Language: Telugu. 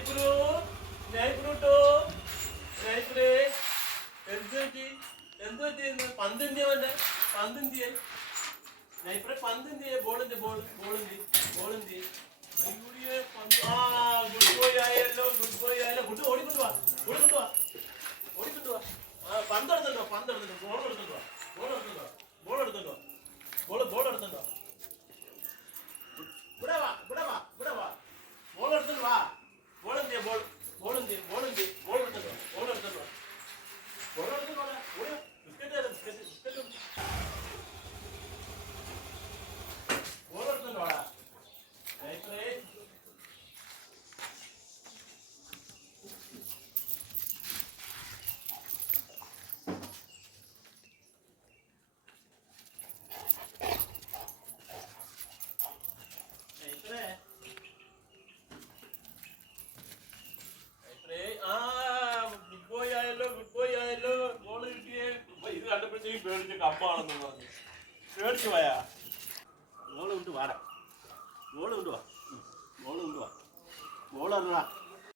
నైపులు నైపులు టూ. నైపులే ఎంతోటి ఎంతోటి పంతొమ్మిది ఏమన్నా? పంతొమ్మిది నైపులే పంతొమ్మిది బోర్డు ఉంది బోర్డు കത്തി പേടിച്ച് കപ്പാണെന്ന് പറഞ്ഞു. പേടിച്ചു പോയാ? മോൾ കൊണ്ട് വാടാ. മോൾ കൊണ്ട് വാ. മോൾ കൊണ്ട് വാ. മോൾ അറിഞ്ഞാ